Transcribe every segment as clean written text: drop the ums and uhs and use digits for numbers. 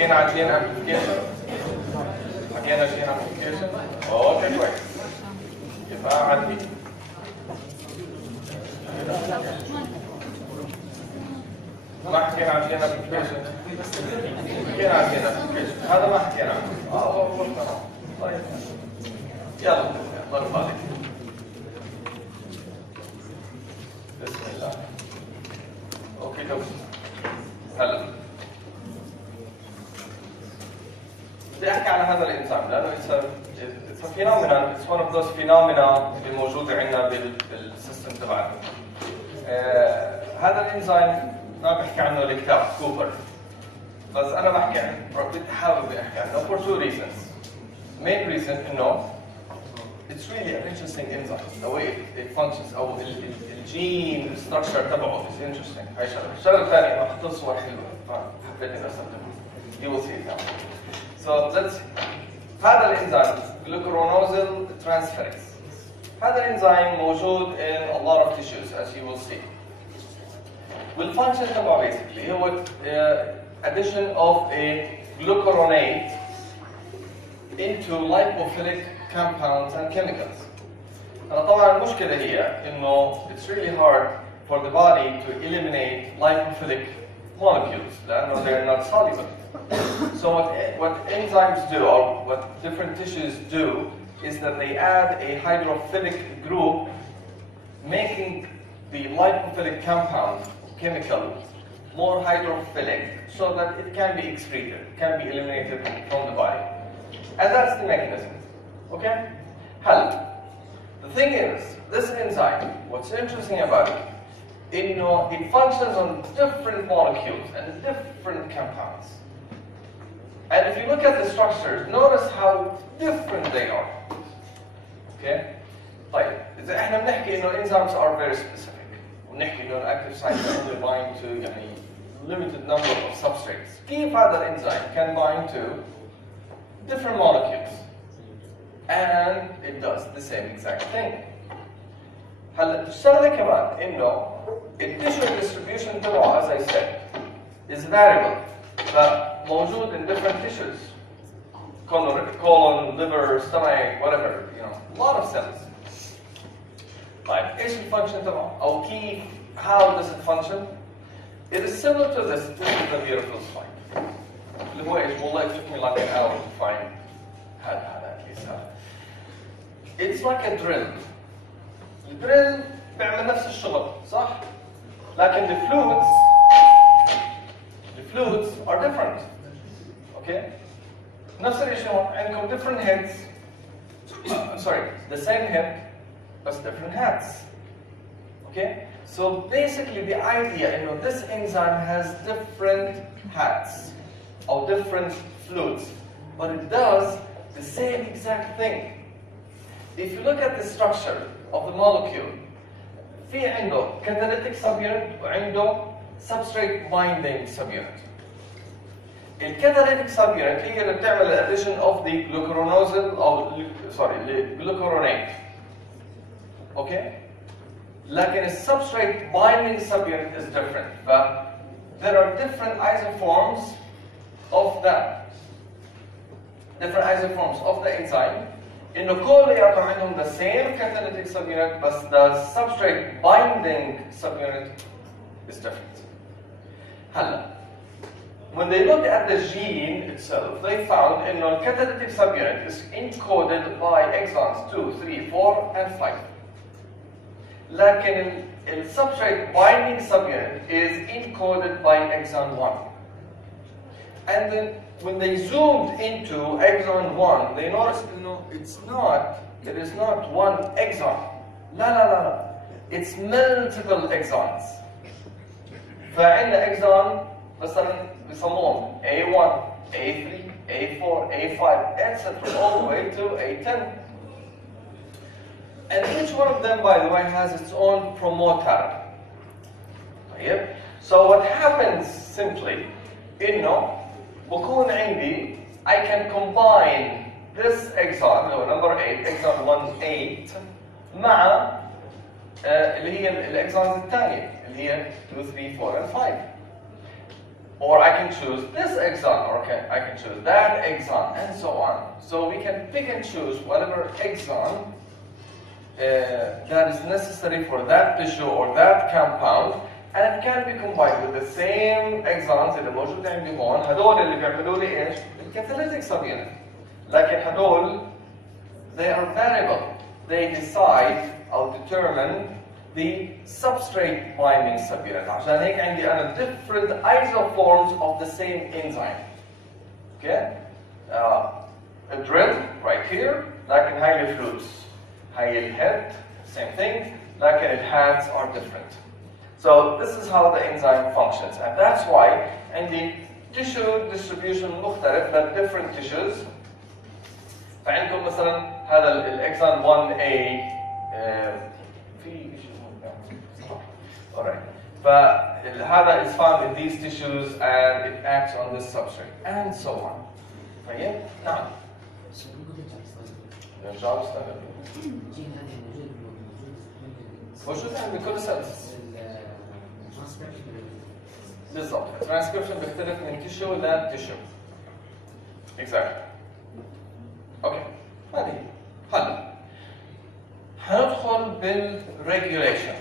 حكينا عن جين امبليفيكيشن؟ حكينا جين امبليفيكيشن؟ اوكي كويس. يبقى عندي ما حكينا عن جين امبليفيكيشن. حكينا عن جين امبليفيكيشن، هذا ما حكينا عنه. هو تمام. طيب يلا الله يبارك. بسم الله. اوكي دوك. هلا بدي احكي على هذا الانزيم لانه it's a phenomenon, it's one of those phenomena اللي موجوده عندنا بالسيستم تبعنا. هذا الانزيم ما بحكي عنه الكتاب كوبر، بس انا بحكي عنه، بدي احاول احكي عنه for two reasons. Main reason انه it's really an interesting enzyme. The way it functions أو الجين structure تبعه is interesting. هاي شغلة. الشغلة الثانية راح أحط صور حلوة فحبيت إني أستخدمها. You will see it now. So let's هذا الإنزيم glucuronosal transferase. هذا الإنزيم موجود in a lot of tissues as you will see. والfunction تبعه basically هو addition of a glucuronate into lipophilic compounds and chemicals. And طبعا المشكلة هي إنه it's really hard for the body to eliminate lipophilic molecules لأنه they're not soluble. So what enzymes do or what different tissues do is that they add a hydrophilic group, making the lipophilic compound chemical more hydrophilic so that it can be excreted, can be eliminated from the body. And that's the mechanism. Okay? Hell. The thing is, this enzyme, what's interesting about it, it functions on different molecules and different compounds. And if you look at the structures, notice how different they are. Okay? طيب, إذا إحنا بنحكي إنه enzymes are very specific. ونحكي إنه active sites only bind to يعني limited number of substrates. كيف هذا الانزيم can bind to different molecules? And it does the same exact thing. هلا الشغله كمان انه التيشو distribution تبعه as I said is variable. فموجود in different tissues. Colon, liver, stomach, whatever, you know, a lot of cells. طيب ايش الفانكشن تبعه؟ او كيف how does it function? It is similar to this. This is the beautiful slide. اللي هو ايش؟ والله it took me like an hour to find هذا at least هذا. It's like a drill. الدريل بيعمل نفس الشغل صح؟ لكن the fluids are different. Okay? نفس الشيء عندكم different heads. I'm sorry, the same head but different heads. Okay? So basically the idea this enzyme has different heads or different fluids, but it does the same exact thing. If you look at the structure of the molecule, في عنده catalytic subunit وعنده substrate binding subunit. الcatalytic subunit هي اللي بتعمل addition of the glucuronosal أو glucuronate. Okay? لكن substrate binding subunit is different. But there are different isoforms of that. Different isoforms of the enzyme. إنه كلياتهم عندهم the same catalytic subunit, but the substrate binding subunit is different. هلا, when they looked at the gene itself, they found إنه the catalytic subunit is encoded by exons 2, 3, 4, and 5. لكن the substrate binding subunit is encoded by exon 1. And then when they zoomed into exon 1, they noticed it is not one exon. لا. It's multiple exons. فعندنا exon مثلا بيسموهم A1, A3, A4, A5, etc. all the way to A10. And each one of them, by the way, has its own promoter. So what happens simply, بكون عندي, I can combine this exon, number 8, exon 1, 8, مع اللي هي الاكسونز الثانية اللي هي 2, 3, 4 and 5. or I can choose this exon, or I can choose that exon, and so on. So we can pick and choose whatever exon that is necessary for that tissue or that compound, and it can be combined with the same exons اللي موجود عندي هون. هدول اللي بيعملوا لي ايش؟ الكاتاليتيك subunit. لكن هدول they are variable. They decide or determine the substrate binding subunit. عشان هيك عندي أنا different isoforms of the same enzyme. Okay? A drill right here, لكن هاي الفلوس. هاي الhead, same thing, لكن الheads are different. So this is how the enzyme functions, and that's why عندي tissue distribution مختلف ل different tissues. فعندكم مثلا هذا الاكسون 1A في alright. فهذا is found in these tissues and it acts on this substrate and so on. طيب؟ نعم. نرجع نستخدم. موجود عند كل سيلز. بالضبط. Transcription بيختلف من tissue ل tissue. Exactly. اوكي. هذه هلا حندخل بالريجوليشن.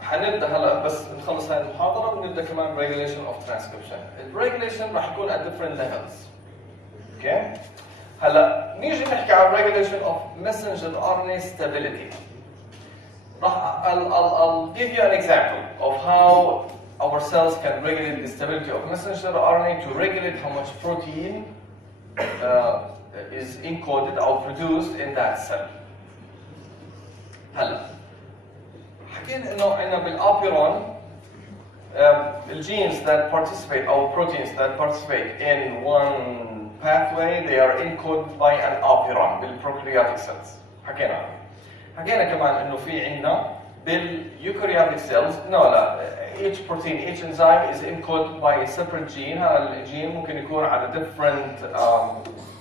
حنبدا هلا بس نخلص هذه المحاضره ونبدا كمان regulation of transcription. الريجوليشن راح يكون at different levels. اوكي؟ هلا نيجي نحكي عن regulation of messenger RNA stability. I'll give you an example of how our cells can regulate the stability of messenger RNA to regulate how much protein is encoded or produced in that cell. هلا حكينا انه عندنا بالاوبيرون الgenes that participate or proteins that participate in one pathway they are encoded by an operon بالprokaryotic cells. حكينا كمان انه في عندنا بالeukaryotic cells لا each protein each enzyme is encoded by a separate gene. هذا الجين ممكن يكون على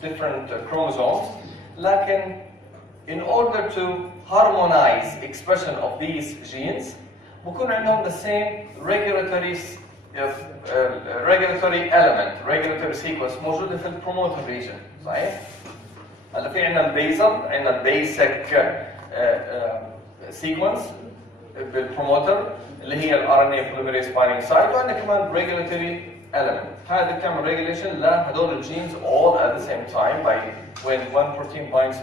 different chromosomes لكن in order to harmonize expression of these genes بكون عندهم the same regulatory element regulatory sequence موجودة في البروموتر region. صحيح؟ هلا في عندنا البيزل عندنا البيسك sequence بالبروموتر اللي هي ال RNA polymerase binding site وعندنا كمان regulatory element. هذا بتعمل regulation لهدول الجينز all at the same time by when one protein binds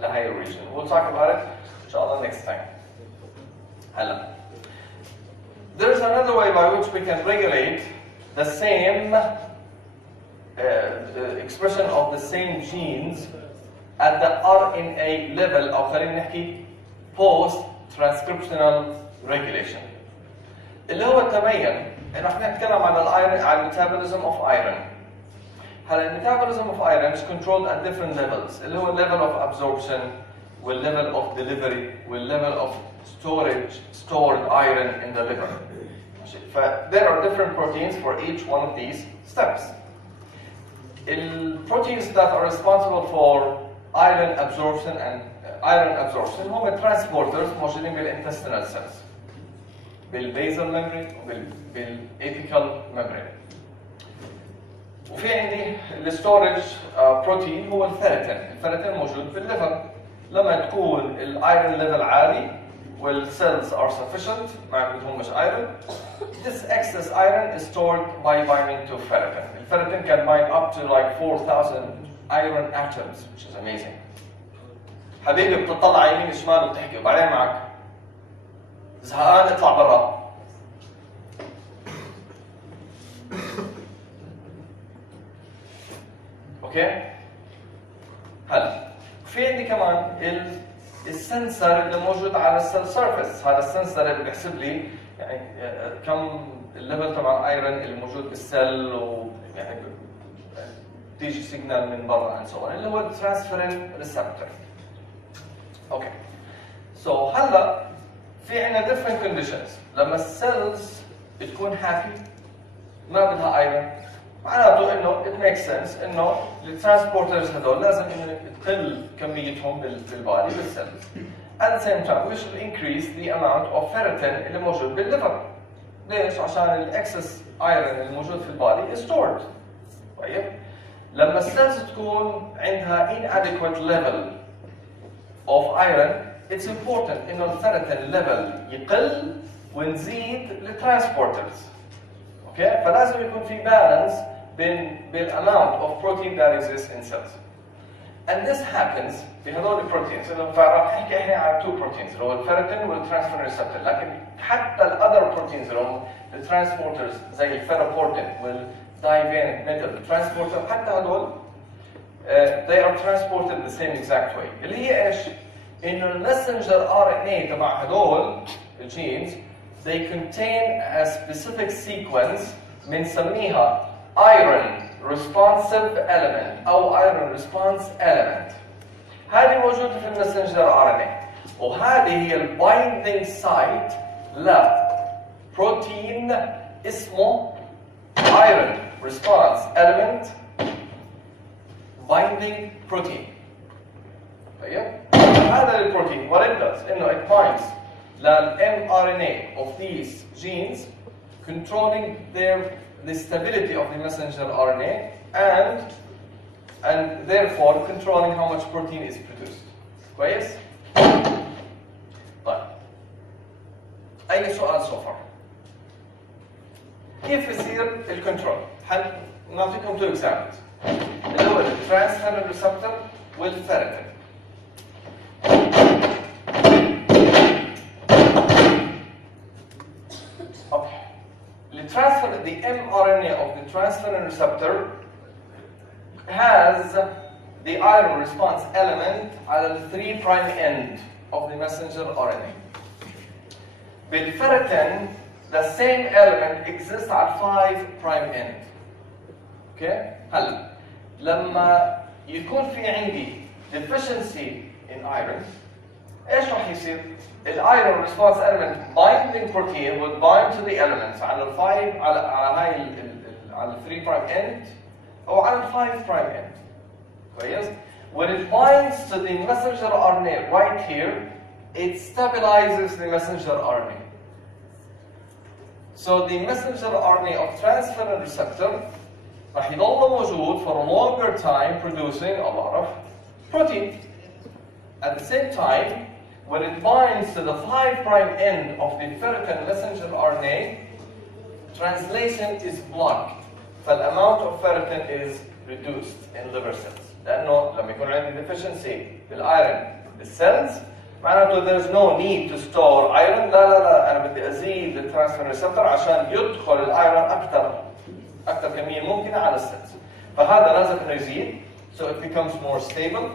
لهي region. We'll talk about it إن شاء الله next time. هلا there's another way by which we can regulate the same expression of the same genes at the RNA level أو خلينا نحكي post transcriptional regulation. اللي هو تبين انه احنا نتكلم عن الايرون عن metabolism of iron. هلا metabolism of iron is controlled at different levels اللي هو level of absorption وال level of delivery وال level of stored iron in the liver. There are different proteins for each one of these steps. The proteins that are responsible for iron absorption هم transporters موجودين بالintestinal cells. بالبيزل ميمبرين وبالايبيكال ميمبرين. وفي عندي الستورج بروتين هو الفيرتين موجود بالليفر. لما تكون الايرون ليفل عالي والسيلز are sufficient ما بدهمش iron, this excess iron is stored by binding to ferritin. الفيرتين can bind up to like 4,000 iron atoms, which is amazing. حبيبي بتطلع يمين شمال وبتحكي وبعدين معك زهقان اطلع برا. اوكي؟ هلا في عندي كمان السنسر اللي موجود على السيل سيرفيس. هذا السنسر اللي بيحسب لي يعني كم الليفل تبع الايرون اللي موجود بالسيل ويعني تيجي سيجنال من برا and so on اللي هو الترانسفيرين ريسبتور. اوكي. سو هلا في عندنا different conditions. لما السيلز تكون happy ما بدها ايرون معناته انه it makes sense انه الترانسبورترز هذول لازم انه تقل كميتهم بالبادي بالسيلز. At the same time we should increase the amount of ferritin اللي موجود بالليفر ليش؟ عشان الاكسس ايرون الموجود في البادي is stored. طيب لما السيلز تكون عندها inadequate level of iron it's important انه الفيرتين level يقل ونزيد الترانسبورترز. اوكي؟ فلازم يكون في بالانس بالامount of protein that exists in cells. And this happens بهذول البروتينز. فراح نحكي احنا عن two proteins اللي هو الفيرتين والترانسفيرين ريسبتور، لكن حتى الاذر بروتينز اللي هم الترانسبورترز زي الفيروبورتين والدايفين ميتال ترانسبورتر، حتى هذول they are transported the same exact way. اللي هي ايش؟ انه المسنجر RNA تبع هذول الجينز they contain a specific sequence بنسميها iron responsive element او iron response element. هذه موجودة في المسنجر RNA، وهذه هي البايندينج سايت لبروتين اسمه iron response element binding protein. طيب هذا البروتين what it does انه it binds للmRNA of these genes controlling the stability of the messenger RNA and therefore controlling how much protein is produced. كويس؟ طيب أي سؤال so far؟ كيف يصير الكنترول؟ نعطيكم two examples. اللي هو الترانسفيرين ريسبتور والفيرتين. The mRNA of the transferrin receptor has the iron response element على the 3' end of the messenger RNA. بالفيرتين the same element exists على 5' end. Okay? هلا لما يكون في عندي deficiency in iron ايش راح يصير؟ الايرون ريسبونس element binding protein will bind to the elements على ال 5 على هاي على ال 3' end او على ال 5' end. كويس؟ When it binds to the messenger RNA right here, it stabilizes the messenger RNA. So the messenger RNA of transferrin receptor راح يضل موجود for a longer time producing a lot of protein. At the same time, when it binds to the 5' end of the ferritin messenger RNA, translation is blocked. فالamount of ferritin is reduced in liver cells. لأنه لما يكون عندي deficiency بالiron بالcells معناته there's no need to store iron. لا أنا بدي أزيد الترانسفيرين ريسبتور عشان يدخل الايرون أكثر كمية ممكنة على السيلز. فهذا لازم إنه يزيد so it becomes more stable.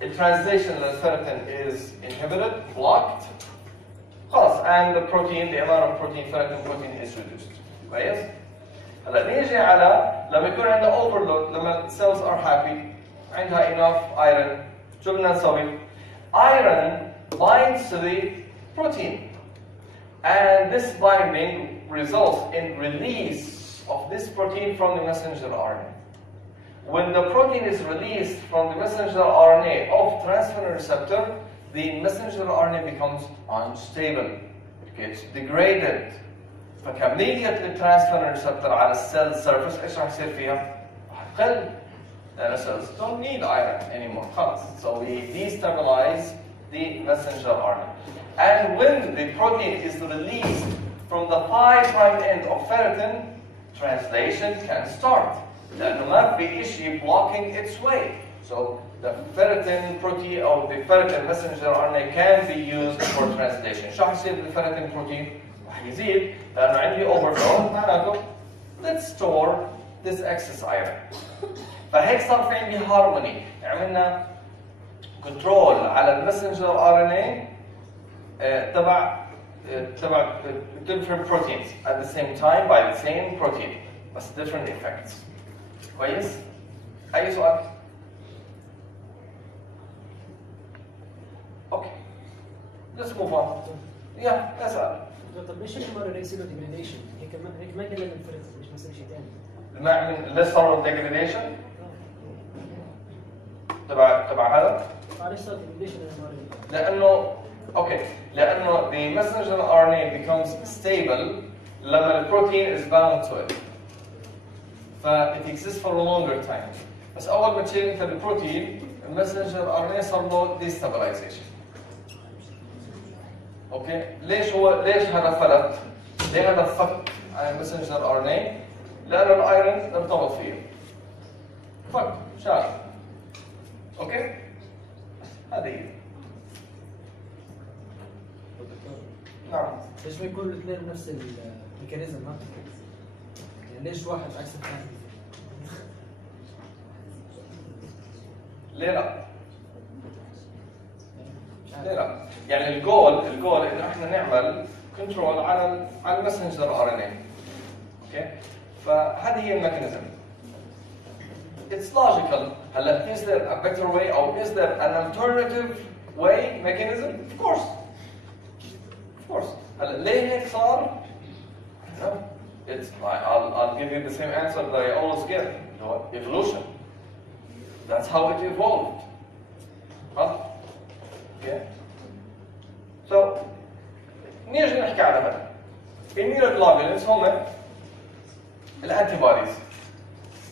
The translation of the ferritin is inhibited, blocked. خلاص and the protein, the amount of protein, ferritin protein is reduced. كويس؟ هلا نيجي على لما يكون عندنا overload، لما cells are happy عندها enough iron، شو بدنا نسوي؟ Iron binds to the protein and this binding results in release of this protein from the messenger RNA. When the protein is released from the messenger RNA of transferrin receptor, the messenger RNA becomes unstable. It gets degraded. فكمية الترانسفيرين ريسبتور على السيل سيرفيس ايش راح يصير فيها؟ راح تقل. لأن cells don't need iron anymore. خلاص. So we destabilize the messenger RNA. And when the protein is released from the 5' end of ferritin, translation can start. لأنه ما في شيء blocking its way. So the ferritin protein or the ferritin messenger RNA can be used for translation. شو حيصير بالferritin protein؟ راح يزيد لأنه عندي overload معناته let's store this excess iron. فهيك صار في عندي harmony. عملنا control على المسنجر RNA تبع different proteins at the same time by the same protein but different effects. كويس؟ أي سؤال؟ Okay. Let's move on. Yeah, اسأل. طب ليش الMRNA يصير له degradation؟ هيك ما قلنا من الفرق مش مسوي شيء ثاني. ما من ليش صار له degradation؟ تبع هذا؟ ليش صار degradation للMRNA؟ لأنه the messenger RNA becomes stable لما البروتين is bound to it. it exists for a longer time. بس أول ما تشيل أنت البروتين المسنجر RNA صار له destabilization. أوكي؟ ليش هذا فلت؟ ليه هذا فك عن المسنجر RNA؟ لأنه الأيرون ارتبط فيه. فك شال. أوكي؟ هذه هي. نعم. ليش ما يكون الاثنين نفس الميكانيزم ها؟ يعني ليش واحد عكس الثاني؟ ليه لا؟ ليه لا؟ يعني الجول انه احنا نعمل كنترول على المسنجر ار ان اي. اوكي؟ فهذه هي الميكانيزم. It's logical. هلا is there a better way or is there an alternative way mechanism? Of course. Of course. هلا ليه هيك صار؟ No. I'll give you the same answer that I always give. Evolution. That's how it evolved. Huh? Okay. So, نيجي نحكي على هذا. Immunoglobulins هم الانتيبوديز.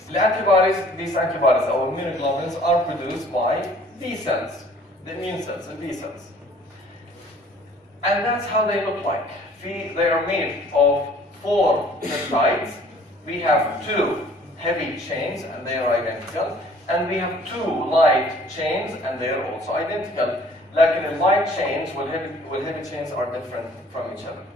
These antibodies or immunoglobulins are produced by B cells, the immune cells, the B cells. And that's how they look like. They are made of 4 peptides. We have 2 heavy chains and they are identical. And we have 2 light chains and they are also identical. Like the light chains heavy chains are different from each other.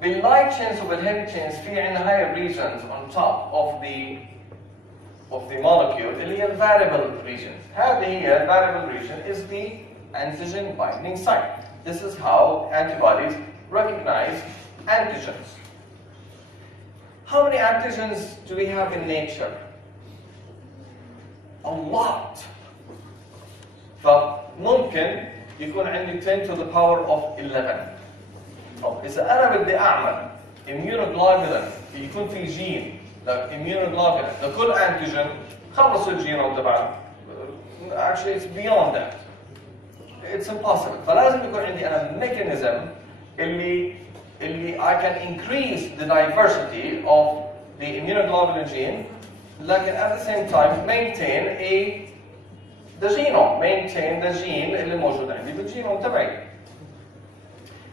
The light chains heavy chains في عندنا higher regions on top of the molecule اللي هي variable region. هذه هي variable region is the antigen binding site. This is how antibodies recognize antigens. How many antigens do we have in nature? A lot. فممكن يكون عندي 10 to the power of 11. طب إذا أنا بدي أعمل immunoglobulin يكون في جين immunoglobulin لكل antigen خلص الجينوم تبعه. Actually it's beyond that. It's impossible. فلازم يكون عندي أنا mechanism اللي I can increase the diversity of the immunoglobulin gene لكن at the same time maintain the genome, maintain the gene اللي موجود عندي بالجينوم تبعي.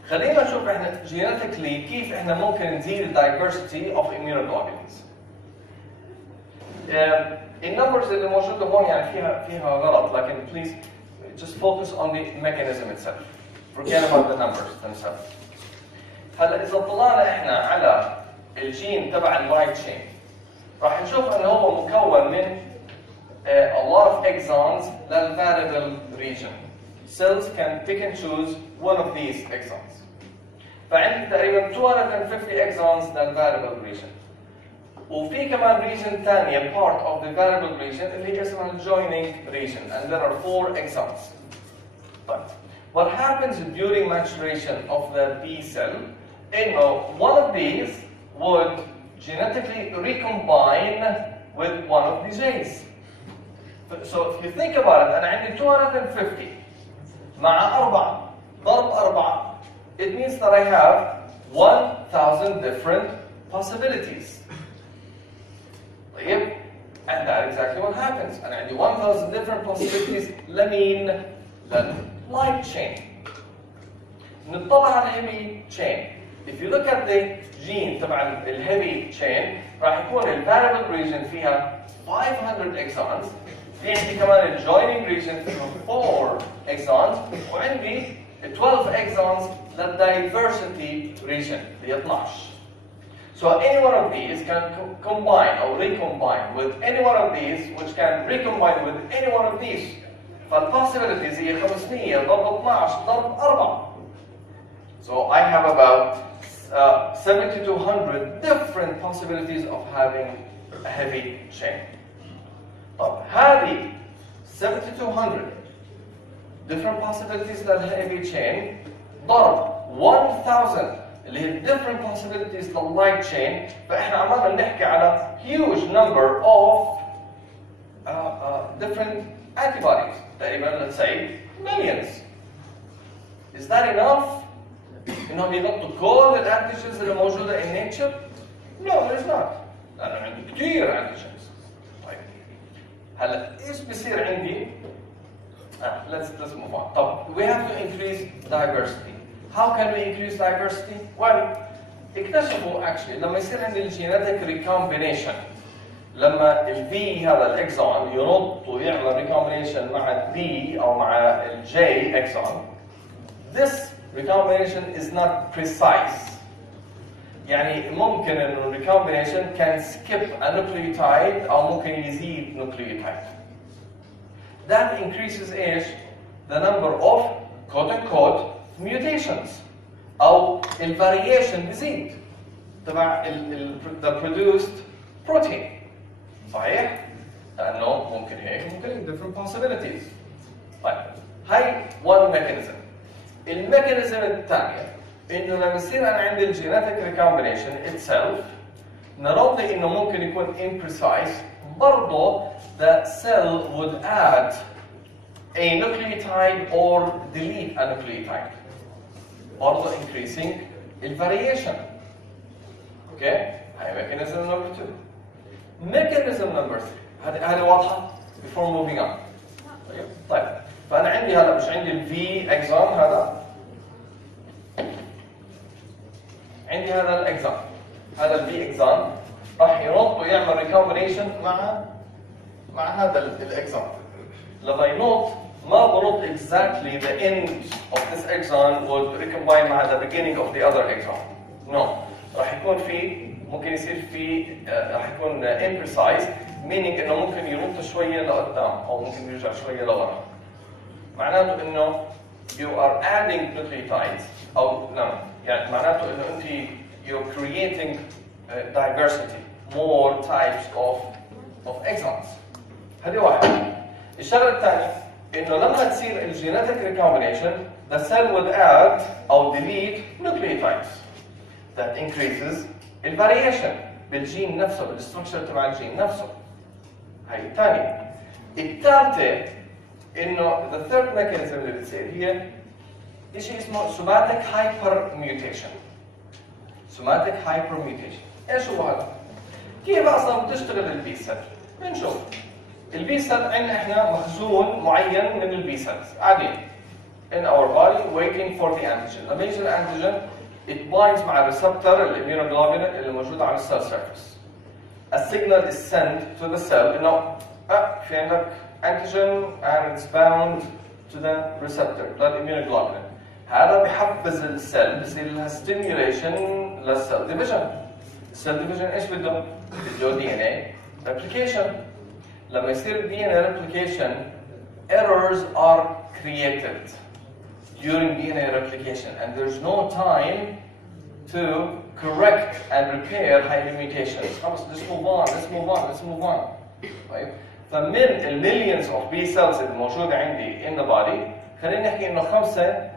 خلينا نشوف احنا genetically كيف احنا ممكن نزيد diversity of immunoglobulins. النمبرز اللي موجودة هون يعني فيها غلط لكن please just focus on the mechanism itself. Forget about the numbers themselves. هلا إذا طلعنا احنا على الجين تبع اللايت chain راح نشوف انه هو مكون من a lot of exons للvariable region. Cells can pick and choose one of these exons. فعندي تقريبا 250 exons للvariable region. وفي كمان region ثانية part of the variable region اللي هي اسمها joining region and there are 4 exons. But what happens during maturation of the B cell? One of these would genetically recombine with one of the J's. So if you think about it, أنا عندي 250 مع 4 ضرب 4 it means that I have 1,000 different possibilities. طيب and that exactly what happens. أنا عندي 1,000 different possibilities لمين؟ للlight chain. نطلع على heavy chain. If you look at the gene تبع الheavy chain راح يكون variable region فيها 500 exons. في عندي كمان joining region فيه 4 exons وعندي 12 exons للdiversity region اللي 12. So any one of these can combine or recombine with any one of these which can recombine with any one of these. فالpossibilities هي 500 ضرب 12 ضرب 4. So I have about 70 to 100 different possibilities of having a heavy chain. طب هذه 70 to 100 different possibilities للheavy chain ضرب 1000 اللي هي different possibilities للlight chain فإحنا عمالنا نحكي على huge number of different antibodies تقريبا let's say millions. Is that enough? انهم يغطوا كل الانتيجنز اللي موجوده in nature؟ No, it is not. انا عندي كثير انتيجنز. طيب هلا ايش بصير عندي؟ Let's move on. طب we have to increase diversity. How can we increase diversity? Well, اكتشفوا actually لما يصير عندي الجينيتك recombination، لما ال V هذا الاكسون ينط ويعمل recombination مع ال D او مع ال J exon، this recombination is not precise. يعني ممكن انه recombination can skip a nucleotide او ممكن يزيد nucleotide. That increases ايش؟ The number of quote unquote mutations او ال variation بيزيد تبع the produced protein. صحيح؟ لانه ممكن هيك ممكن different possibilities. طيب هاي one mechanism. الميكانيزم الثانية انه لما يصير انا عندي الجينيتك ريكومبينيشن itself not only انه ممكن يكون imprecise، برضه the cell would add a nucleotide or delete a nucleotide، برضه increasing the variation. اوكي؟ هاي mechanism number 2. mechanism number 3 هذه واضحة before moving on. طيب فأنا عندي هلا مش عندي ال V exon هذا، عندي هذا الاكزون، هذا ال V exon راح ينط ويعمل recombination مع هذا الاكزون. لما ينط ما بنط exactly the end of this exon would recombine مع the beginning of the other exon. No. راح يكون في ممكن يصير في راح يكون imprecise meaning انه ممكن ينط شويه لقدام او ممكن يرجع شويه لورا. معناته انه you are adding nucleotides او no يعني معناته انه انت you're creating diversity more types of exons. هذه واحده. الشغله الثانيه انه لما تصير الجينيتك recombination the cell would add او delete nucleotides that increases the variation بالجين نفسه بالستركشر تبع الجين نفسه. هاي الثانيه. الثالثه انه the third mechanism اللي بتصير هي شيء اسمه somatic hypermutation. somatic hypermutation ايش هو هذا؟ كيف اصلا بتشتغل البي سيل؟ بنشوف البي سيل عندنا احنا مخزون معين من البي سيلز قاعدين in our body waiting for the antigen. لما يجي الانتيجين it binds مع الريسبتور الاميونوجلوبولين اللي موجود على السيل سيرفيس. A signal is sent to the cell انه في عندك antigen and it's bound to the receptor blood immunoglobulin. هذا بحفز السيل بصير لها stimulation للسيل ديفيجن. السيل ديفيجن ايش بده؟ بده DNA replication. لما يصير DNA replication errors are created during DNA replication and there's no time to correct and repair high mutations. خلاص let's move on. طيب فمن المليونز of B cells الموجودة عندي in the body خلينا نحكي انه 5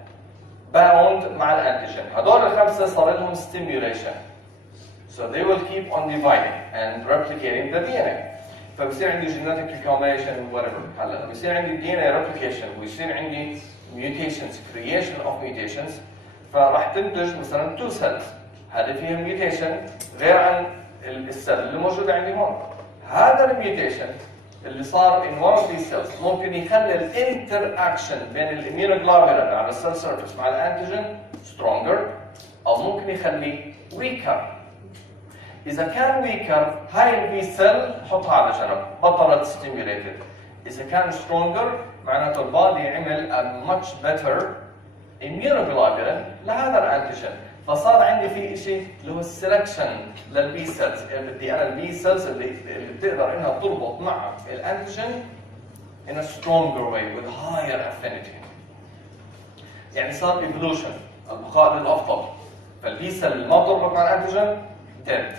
bound مع الانتيجين. هدول ال5 صار لهم stimulation. So they will keep on dividing and replicating the DNA. فبصير عندي genetic recombination whatever. هلا بصير عندي DNA replication ويصير عندي mutations creation of mutations فراح تنتج مثلا 2 cells. هذه فيها mutation غير عن السيل اللي موجودة عندي هون. هذا الميوتيشن اللي صار in one of these cells ممكن يخلي الانتراكشن بين الاميونوجلوبولين على السيل سيرفيس مع الانتيجين stronger او ممكن يخليه weaker. اذا كان weaker هاي البي سيل حطها على جنب بطلت stimulated. اذا كان stronger معناته البادي عمل a much better immunoglobulin لهذا الانتيجين. فصار عندي في شيء اللي هو السلكشن للبي سيلز، يعني بدي انا البي سيلز اللي بتقدر انها تربط مع الانتيجين in a stronger way with higher affinity. يعني صار evolution البقاء للافضل. فالبي سيل اللي ما بتربط مع الانتيجين dead.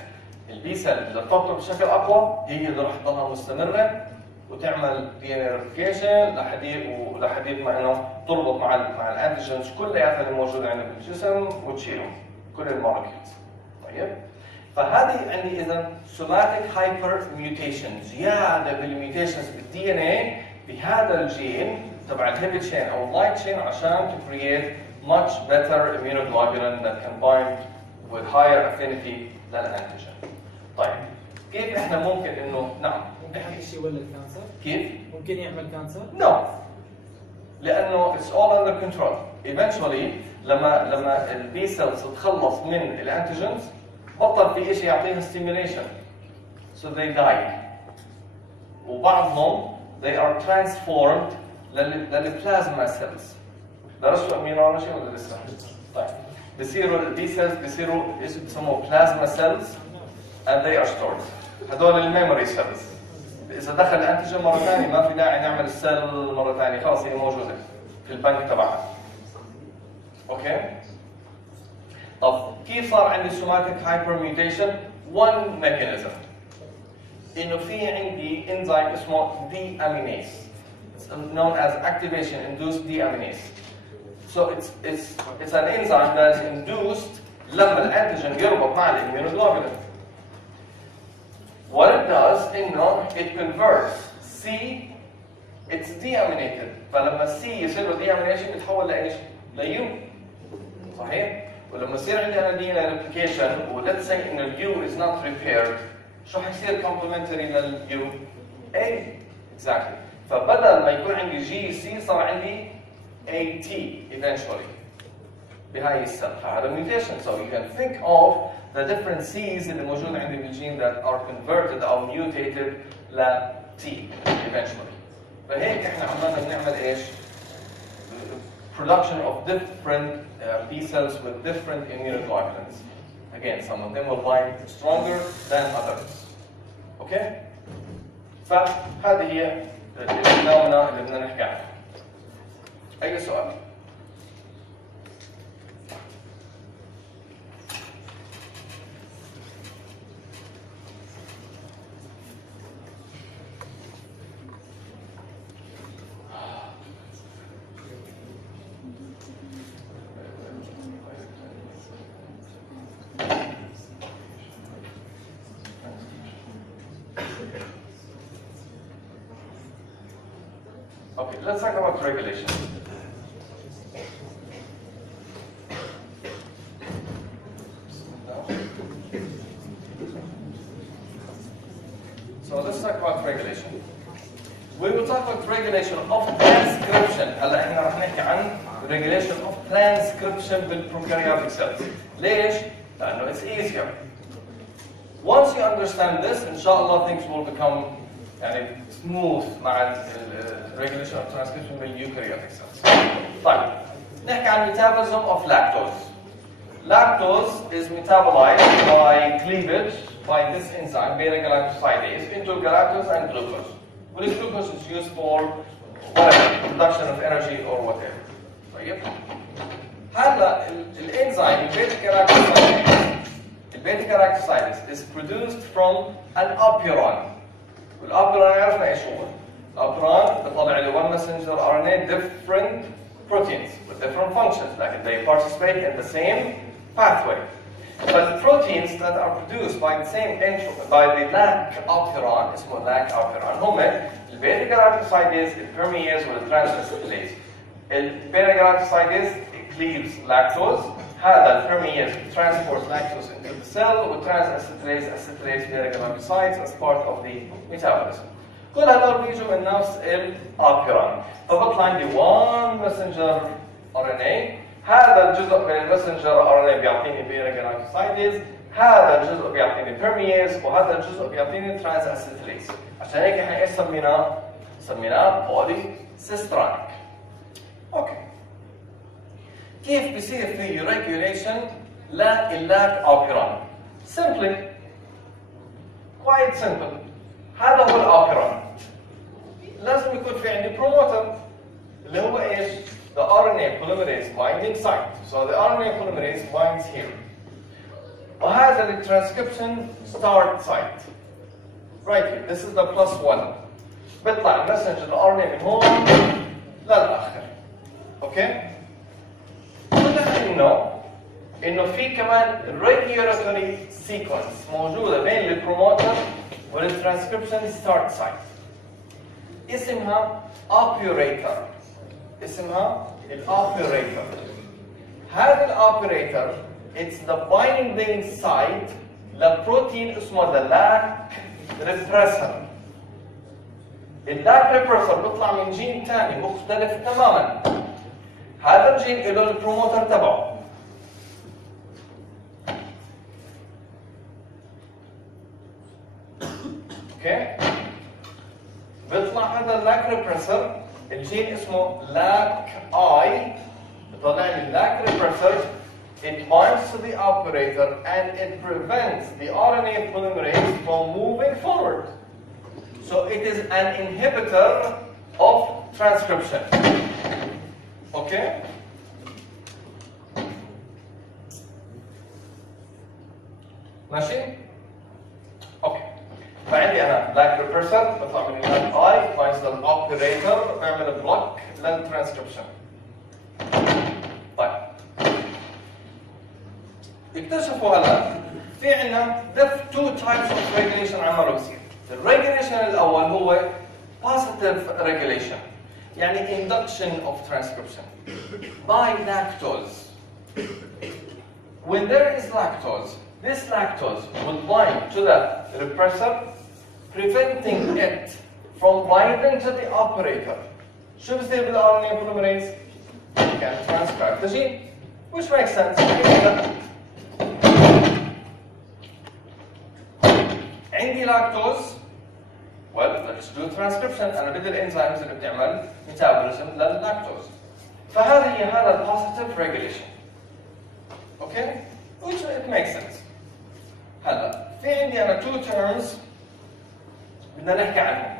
البي سيل اللي بتربط بشكل اقوى هي اللي راح تضلها مستمره وتعمل DNA replication لحديد ما انه تربط مع الانتيجينز كلياتها اللي موجوده عندنا بالجسم وتشيلهم كل المولكيولز. طيب فهذه عندي اذا somatic hypermutation زياده بالميوتيشنز بالدي ان اي بهذا الجين تبع الهيفي تشين او اللايت تشين عشان to create much better immunoglobulin that can bind with higher affinity للانتيجين. طيب كيف احنا ممكن انه نعم ممكن هذا الشيء يولد كانسر؟ كيف؟ ممكن يعمل كانسر؟ No. لانه it's all under control. Eventually لما البي سيلز تتخلص من الانتيجينز بطل في شيء يعطيها stimulation. So they die. وبعضهم they are transformed للبلازما سيلز. درستوا اميونولوجي ولا لسه؟ طيب بصيروا البي سيلز بصيروا ايش بسموه بلازما سيلز and they are stored. هذول الميموري سيلز. اذا دخل الانتيجين مره ثانيه ما في داعي نعمل السيل مره ثانيه، خلاص هي موجوده في البنك تبعها. اوكي؟ طب كيف صار عندي سوماتيك هايبر ميوتيشن؟ one mechanism. انه في عندي انزيم اسمه deaminase. It's known as activation induced deaminase. So it's an enzyme that is induced لما الانتيجين يربط مع الاميونوجلوبولين. What it does انه it converts C, it's deaminated. فلما C يصير له deamination بيتحول لايش؟ ليو. صحيح؟ ولما يصير عندي انا DNA replication و let's say ان اليو is not repaired شو حيصير complementary لليو؟ A. Exactly. فبدل ما يكون عندي جي سي صار عندي AT eventually بهاي السيل. فهذا mutation. So you can think of the different C's اللي موجودة عندي بالجين that are converted أو mutated ل T eventually. فهيك احنا عمالنا بنعمل ايش؟ Production of different B cells with different immunoglobulins. Again, some of them will bind stronger than others. Okay? فهذه هي الفينومينا اللي بدنا نحكي عنها. أي سؤال؟ Okay, let's talk about regulation. So let's talk about regulation. We will talk about regulation of transcription. هلا احنا رح نحكي عن regulation of transcription بالprokaryotic cells. ليش؟ لأنه it's easier. Once you understand this, inshallah things will become يعني smooth مع regulation of transcription بالeukaryotic cells. طيب نحكي عن metabolism of lactose. Lactose is metabolized by cleavage by this enzyme beta-galactosidase into galactose and glucose. Well, glucose is used for whatever, production of energy or whatever. طيب هلا الانزيم beta-galactosidase is produced from an operon. والأوبرون عرفنا ايش هو؟ الأوبرون بيطلع لي one messenger RNA different proteins with different functions, like they participate in the same pathway. But the proteins that are produced by the same by the lac operon, اسمه lac operon, هم البيتا-galactosidase, الpermease والtransacetylase. البيتا-galactosidase cleaves lactose. هذا الpermease transports lactose into the cell والtransacetylase acetylase beta-galactosides as part of the metabolism. كل هذول بيجوا من نفس الأوبرون. فبطلع عندي one messenger RNA. هذا الجزء من المسنجر RNA بيعطيني beta-galactosidase. هذا الجزء بيعطيني permease وهذا الجزء بيعطيني transacetylase. عشان هيك احنا ايش سميناه؟ سميناه polycistronic. اوكي. كيف بيصير في regulation للاك اوبرون؟ Simply, quite simple. هذا هو الاوبرون. لازم يكون في عندي بروموتر اللي هو ايش؟ The RNA polymerase binding site. So the RNA polymerase binds here. وهذا ال transcription start site. Right here. This is the +1. بيطلع messenger RNA من هون للآخر. اوكي؟ انه في كمان regulatory sequence موجوده بين البروموتر والترانسكريبشن ستارت سايت اسمها operator. اسمها الاوبريتور. هذا الاوبريتور it's the binding site لبروتين اسمه the lac repressor. اللاك ريبرسر بيطلع من جين ثاني مختلف تماما. هذا الجين له البروموتر تبعه. اوكي؟ بيطلع هذا اللاك ريبرسر الجين اسمه لاك اي، بيطلع لي اللاك ريبرسر. It binds to the operator and it prevents the RNA polymerase from moving forward. So it is an inhibitor of transcription. Okay? ماشي؟ اوكي. فعندي انا لاك ريبرسر بطلع من اللاك اي binds للاوبريتور بيعمل بلوك للترانسكريبشن. طيب. اكتشفوا هلا في عندنا two types of regulation عمالوا بصير. الريجوليشن الاول هو positive regulation يعني induction of transcription by lactose. When there is lactose, this lactose will bind to the repressor, preventing it from binding to the operator. شو بصير بالRNA polymerase? It can transcribe the gene, which makes sense. عندي لاكتوز well let's do transcription. انا بدي الانزيمز اللي بتعمل ميتابوليزم لللاكتوز. هذا البوزيتيف ريجوليشن. اوكي؟ which it makes sense. هلا في عندي انا two terms بدنا نحكي عنهم.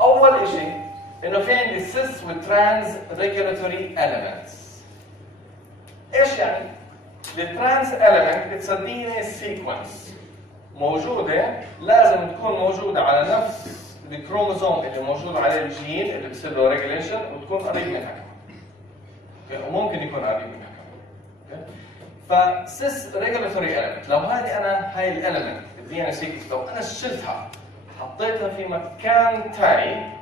اول شيء انه في عندي cis والtrans regulatory elements. ايش يعني؟ الترانس element بتصدقني sequence موجودة لازم تكون موجودة على نفس الكروموزوم اللي موجود عليه الجين اللي بصير له ريجوليشن وتكون قريب منها كمان. وممكن يكون قريب منها كمان. فسيس ريجوليتوري element لو هاي الاليمنت الدي ان اي سيكونس لو انا شلتها حطيتها في مكان ثاني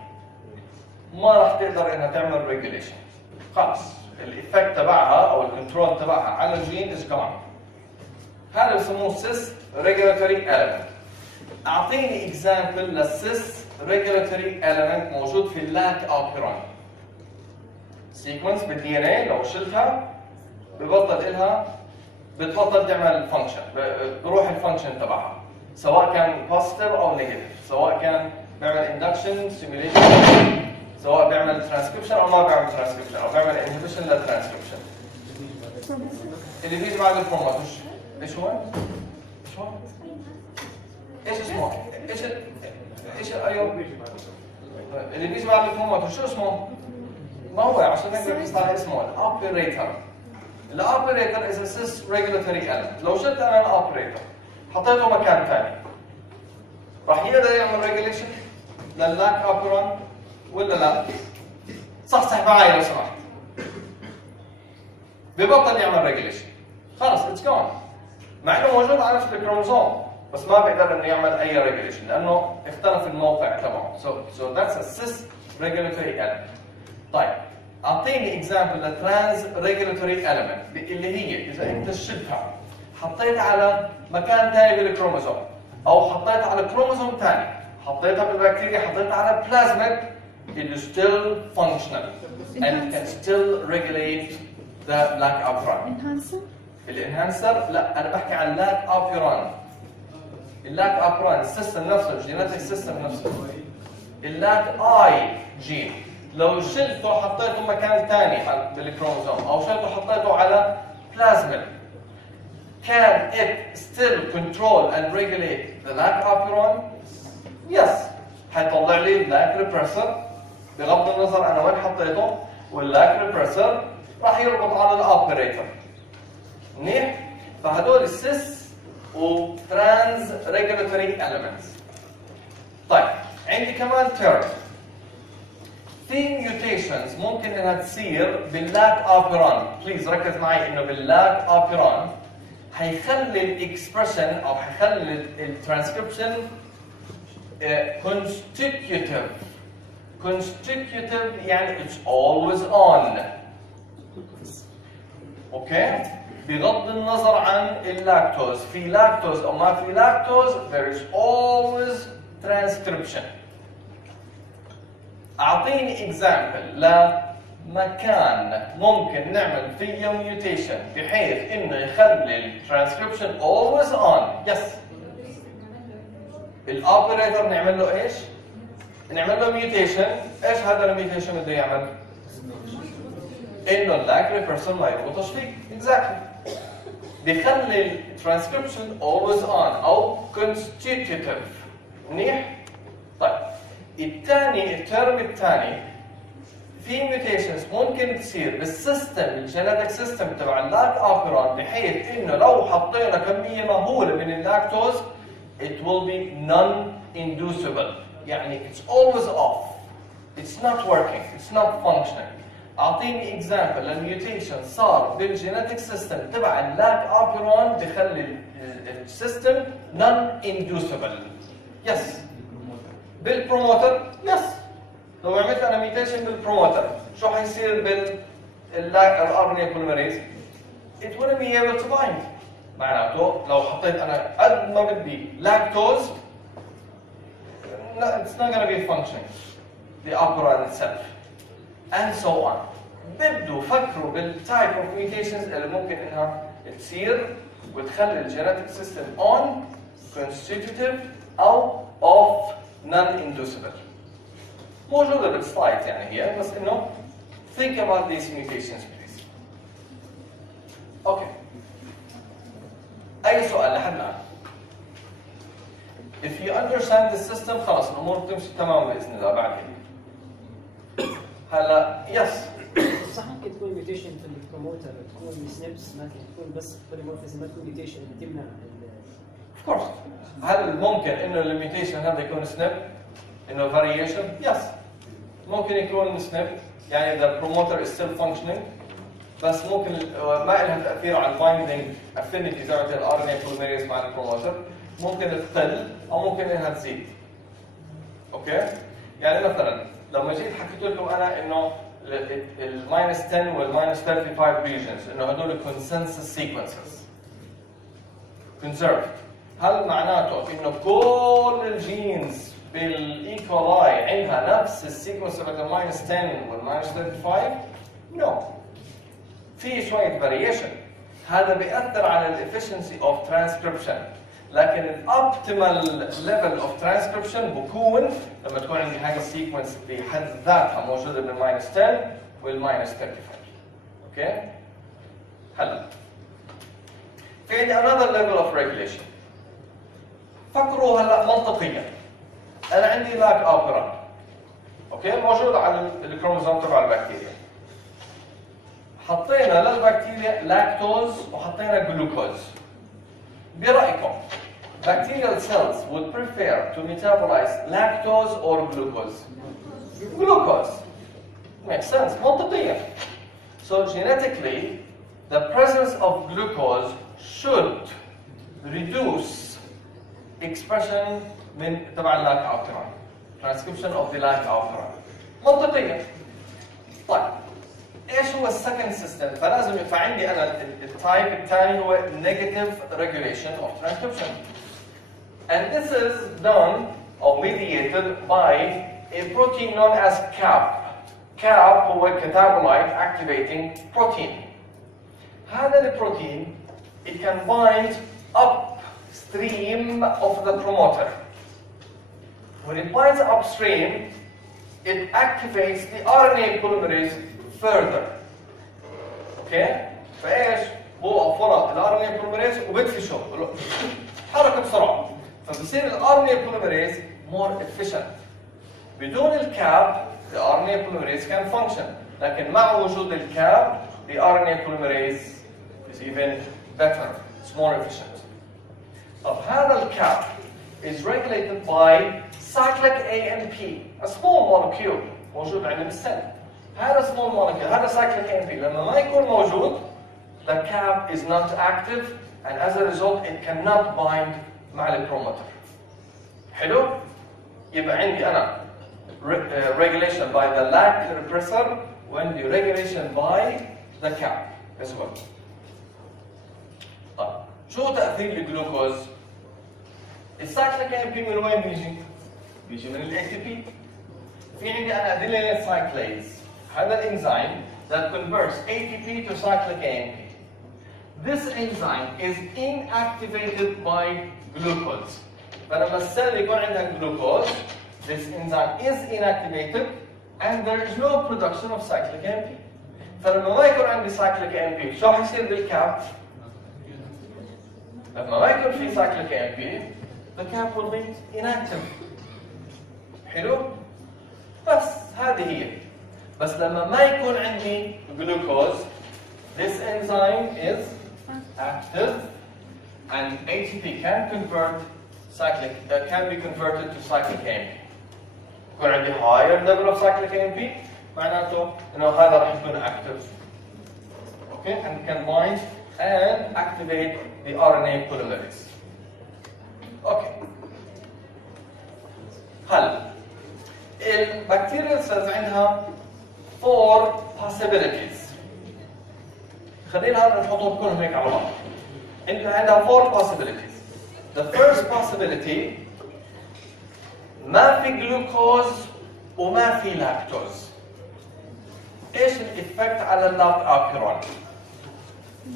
ما راح تقدر انها تعمل ريجوليشن. خلص الايفكت تبعها او الكنترول تبعها على الجين از جون. هذا بسموه cis regulatory element. اعطيني example للcis regulatory element موجود في اللاك اوبيرون. سيكونس بالدي ان اي لو شلتها بتبطل تعمل فانكشن، بروح الفانكشن تبعها سواء كان بوزيتيف او نيجاتيف، سواء كان بيعمل اندكشن ستيميوليشن، سواء بيعمل ترانسكريبشن او ما بيعمل ترانسكريبشن او بيعمل انهبيشن للترانسكريبشن. اللي بيجي بعد الكروماتوش ايش هو؟ ايش هو؟ ايش اسمه؟ ايش ايوه اللي بيجي بعد الكروماتوش شو اسمه؟ ما هو عشان نقدر نطلع اسمه الاوبريتور. الاوبريتور از cis regulatory element. لو شلت انا الاوبريتور حطيته مكان ثاني راح يقدر يعمل ريجوليشن لللاك اوبيرون ولا لا؟ صح معي لو سمحت. ببطل يعمل ريجوليشن خلص اتس جون، مع انه موجود على نفس الكروموزوم بس ما بيقدر انه يعمل اي ريجوليشن لانه اختلف الموقع تبعه. So that's a cis regulatory element. طيب اعطيني اكزامبل للترانس ريجولاتوري element اللي هي اذا انت شلتها حطيتها على مكان ثاني بالكروموزوم او حطيتها على كروموزوم ثاني، حطيتها بالبكتيريا، حطيتها على بلازميد، it is still functional and can still regulate the lac operon. الانهانسر لا انا بحكي عن لاك اوبيرون. اللاك اوبيرون السيستم نفسه الجينيتك سيستم نفسه اللاك اي جين لو شلته حطيته مكان ثاني بالكروموزوم او شلته حطيته على بلازميد can it still control and regulate the lac operon? Yes. حيطلع لي اللاك ريبرسر بغض النظر انا وين حطيته واللاك ريبرسر راح يربط على الاوبريتور. منيح؟ فهدول السيس وترانس ريجولاتوري elements. طيب عندي كمان تيرم في ميوتيشنز ممكن انها تصير باللاك اوبيرون. بليز ركز معي انه باللاك اوبيرون حيخلي الاكسبرشن او حيخلي الترانسكريبشن constitutive. Constitutive يعني it's always on. اوكي؟ بغض النظر عن اللاكتوز، في لاكتوز او ما في لاكتوز there is always transcription. اعطيني example لمكان ممكن نعمل فيه mutation بحيث انه يخلي الترانسكريبشن always on. يس. الاوبريتور نعمل له ايش؟ نعمل له mutation. ايش هذا الميوتيشن بده يعمل؟ انه اللاك ريبرسر ما يربطش فيه. exactly. بيخلي الترانسكريبشن always on او constitutive. منيح؟ طيب الثاني الثاني في ميوتيشنز ممكن تصير بالسيستم الجينيتك سيستم تبع اللاك اوبرون بحيث انه لو حطينا كميه مهوله من اللاكتوز it will be non-inducible. يعني it's always off. It's not working. It's not functioning. اعطيني example للميوتيشن صار بالجينيتك سيستم تبع اللاك اوبرون بخلي السيستم non-inducible. يس. بالبروموتر يس. لو عملت انا ميوتيشن بالبروموتر شو حيصير بالار ان اي بوليمريز؟ it wouldn't be able to bind. معناته لو حطيت انا قد ما بدي لاكتوز it's not going to be functioning the operon itself and so on. بدوا فكروا بالتايب اوف ميوتيشنز اللي ممكن انها تصير وتخلي الجينيتك سيستم on constitutive او off non-inducible. موجودة بالسلايد يعني هي بس انه think about these mutations please. اوكي. أي سؤال لحد الآن؟ If you understand the system خلاص الأمور بتمشي تمام بإذن الله بعدين. هلا يس. صح ممكن تكون ميوتيشن في البروموتر تكون سنيبس ممكن تكون بس بوليمورفيزم ما تكون ميوتيشن اللي تمنع Of course. هل ممكن إنه الميوتيشن هذا يكون سنيب؟ إنه variation؟ Yes. ممكن يكون سنيب يعني the promoter is still functioning بس ممكن ما لها تاثير على البايندينج افينيتي تبعت الار ان اي بوليميريز مع البروموتر. ممكن تقل او ممكن انها تزيد. اوكي؟ يعني مثلا لما جيت حكيت لكم انا انه الماينس 10 والماينس 35 ريجنز انه هدول كونسنسس سيكونسز conserved. هل معناته انه كل الجينز بالايكولاي عندها نفس السيكونس تبعت الماينس 10 والماينس 35؟ نو. في شويه فاريشن. هذا بيأثر على الافشنسي اوف ترانسكريبشن، لكن الاوبتيمال ليفل اوف ترانسكريبشن بكون لما تكون عندي هاي السيكونس بحد ذاتها موجوده بالماينس 10 والماينس 35. اوكي؟ هلا في عندي another level of regulation. فكروا هلا منطقيا. انا عندي لاك اوبرا اوكي موجود على الكروموزوم تبع البكتيريا. حطينا للبكتيريا لاكتوز وحطينا جلوكوز. برايكم bacterial cells would prefer to metabolize lactose or glucose? Glucose. Makes sense. منطقيا. So genetically the presence of glucose should reduce expression من تبع اللاك اوبرا. Transcription of the lac اوبرا. منطقيا. طيب ايش هو السكند سيستم؟ فلازم فعندي انا التايب الثاني هو negative regulation of transcription. And this is done or mediated by a protein known as CAP. CAP هو catabolite activating protein. هذا البروتين it can bind upstream of the promoter. When it binds upstream, it activates the RNA polymerase further. اوكي؟ فايش؟ بوقف ورا الار ان اي بوليمريز وبدفشه حركه بسرعه فبصير الار ان اي بوليمريز مور efficient. بدون الكاب the RNA polymerase can function لكن مع وجود الكاب the RNA polymerase is even better. It's more efficient. طب هذا الكاب is regulated by cyclic AMP, a small molecule موجود عندنا بالسن. هذا small molecule هذا cyclic AMP لما ما يكون موجود the cap is not active and as a result it cannot bind مع البروموتر. حلو؟ يبقى عندي أنا regulation by the lac repressor when the regulation by the cap as well. شو تاثير الجلوكوز؟ السايكليك ام بي من وين بيجي؟ بيجي من الاي تي بي. في عندي انا ادينين سايكليز، هذا الانزيم that converts ATP to cyclic AMP. This enzyme is inactivated by glucose. فلما السيل يكون عندها glucose, this enzyme is inactivated and there is no production of cyclic AMP. فلما ما يكون عندي cyclic AMP شو حيصير بالكاب؟ لما ما يكون في cyclic AMP, the cap will be inactive. حلو؟ بس هذه هي. بس لما ما يكون عندي glucose, this enzyme is active and ATP can be converted to cyclic AMP. يكون عندي higher level of cyclic AMP معناته انه هذا راح يكون active. Okay, and can bind and activate the RNA polymerase. Okay. هلا البكتيريال cells عندها 4 possibilities. خلينا هلا نحطهم كلهم هيك على بعض. عندها 4 possibilities. The first possibility ما في جلوكوز وما في لاكتوز. ايش الإفكت على اللاك أبيرون؟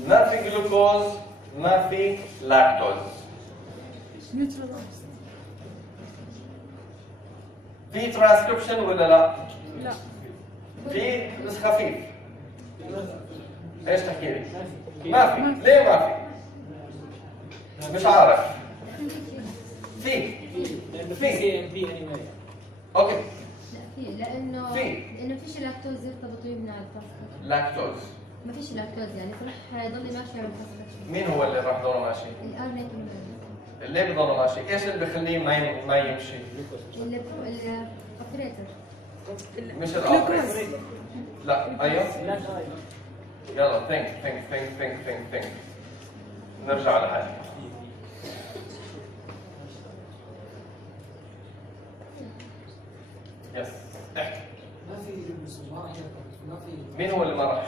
ما في جلوكوز ما في لاكتوز. في ترانسكريبشن ولا لا؟ لا. في بس خفيف. ايش تحكي لي؟ ما في، ليه ما في؟ مش عارف. في لانه في سي ام بي اني اوكي. لا في لانه فيش لاكتوز يرتبط مع الفصل. لاكتوز ما فيش لاكتوز يعني راح يضل ماشي على الفصل. مين هو اللي راح يضل ماشي؟ الارنب اللي بضل ماشي، ايش اللي بخليه ما يمشي؟ الاوبريتور مش الاوبريتور. لا ايوه. يلا think. نرجع على هذه. يس احكي. مين هو اللي ما راح؟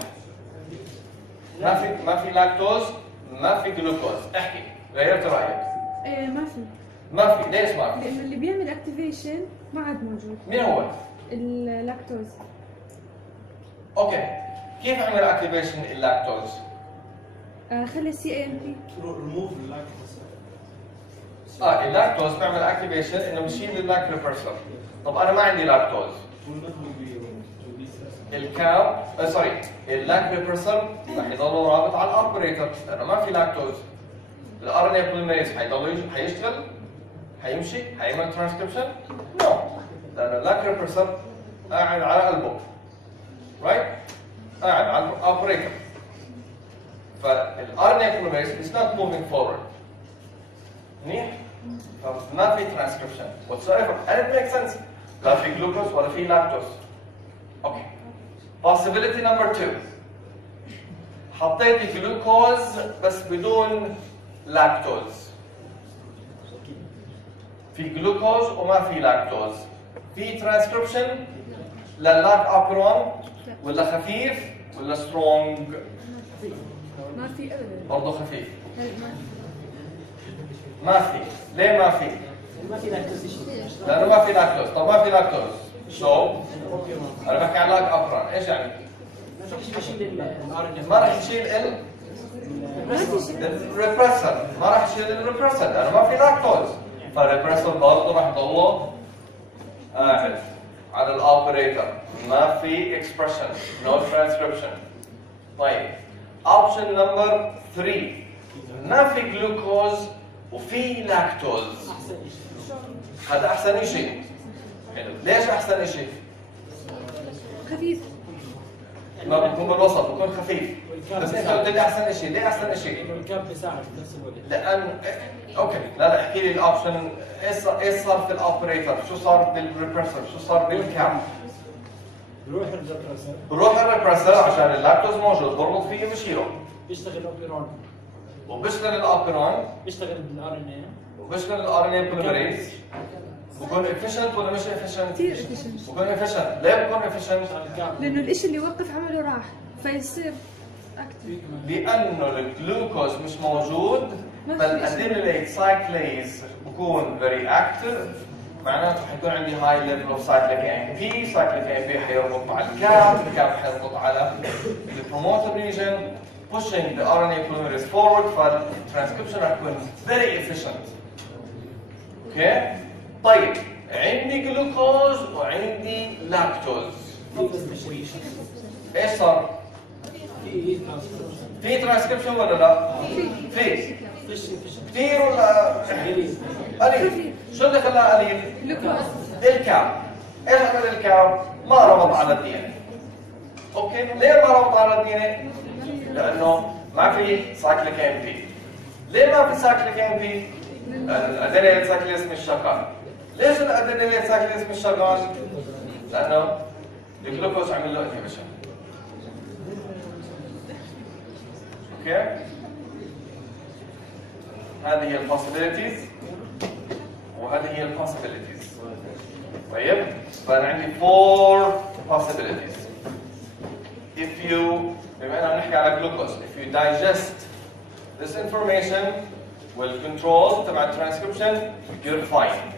ما في لاكتوز ما في جلوكوز. احكي غيرت رايك. ايه ما في ليش ما في؟ لانه اللي بيعمل اكتيفيشن ما عاد موجود. مين هو؟ اللاكتوز. اوكي كيف عمل اكتيفيشن اللاكتوز؟ خلي السي ام بي. ريموف اللاكتوز. اللاكتوز بيعمل اكتيفيشن انه بشيل اللاك ريبرسر. طب انا ما عندي لاكتوز. الكاب سوري اللاك ريبرسر رح يضل رابط على الاوبريتور لانه ما في لاكتوز. الار ان اي بوليميريز حيشتغل؟ حيمشي؟ حيعمل ترانسكريبشن؟ نو لانه اللاك ريبرسر قاعد على قلبه. رايت؟ قاعد على الاوبريتور. فالار ان اي بوليميريز is not moving forward. منيح؟ فما في ترانسكريبشن whatsoever and it makes sense. لا في جلوكوز ولا في لاكتوز. اوكي. possibility number 2 حطيت جلوكوز بس بدون لاكتوز. في جلوكوز وما في لاكتوز. في ترانسكريبشن للاك ابيرون ولا خفيف ولا سترونج؟ ما في ابدا. برضه خفيف. ما في. ليه ما في؟ ما في لاكتوز. لانه ما في لاكتوز. طب ما في لاكتوز شو؟ انا بحكي عن لاك ابيرون. ايش يعني؟ ما راح يشيل الريبريسر. ما راح يشيل الريبريسر لانه ما في لاكتوز. فالريبريسر برضه راح يضله قاعد على الاوبريتور. ما في اكسبرشن. نو ترانسكريبشن. طيب اوبشن نمبر 3 ما في جلوكوز وفي لاكتوز. هذا احسن شيء. حلو. ليش احسن شيء؟ خفيف. ما بيكون بالوسط بيكون خفيف. بس انت قلت لي احسن شيء. ليه احسن شيء؟ الكاب بيساعد في نفس الوقت. لان اوكي لا احكي لي الاوبشن. ايش صار في الاوبريتور؟ شو صار بالريبريسر؟ شو صار بالكاب؟ بروح الريبريسر عشان اللاكتوز موجود بربط فيه بشيله. بيشتغل الاوبيرون. وبيشتغل الاوبيرون بيشتغل بالار ان اي. وبيشتغل الار ان اي بوليميريز. بكون efficient ولا مش efficient؟ كثير efficient. بكون efficient. ليه بكون efficient؟ لانه الاشي اللي وقف عمله راح فيصير اكتف. لانه الجلوكوز مش موجود فالادينيليت سايكليز بكون very active، معناته حيكون عندي high level of cyclic AMP. cyclic AMP حيربط مع الكاب حيربط على البروموتر region pushing the RNA polymerase forward، فالترانسكريبشن راح يكون very efficient. اوكي؟ طيب عندي جلوكوز وعندي لاكتوز، ايش صار؟ في ترانسكريبشن ولا لا؟ في كثير ولا قليل؟ شو اللي خلاه قليل؟ الكاب. ايش عمل الكاب؟ ما ربط على الدي ان. اوكي؟ ليه ما ربط على الدي ان؟ لانه ما في سايكليك ام بي. ليه ما في سايكليك ام بي؟ الادينيليت سايكليز مش شغال. ليش الادينيليت سايكليز مش شغال؟ لانه الجلوكوز عمل له انهبيشن. اوكي؟ هذه هي البوسيبيليتيز وهذه هي البوسيبيليتيز. طيب؟ فأنا عندي 4 possibilities. If you بما أننا بنحكي على glucose, if you digest this information والcontrol تبع الترانسكريبشن, you're fine.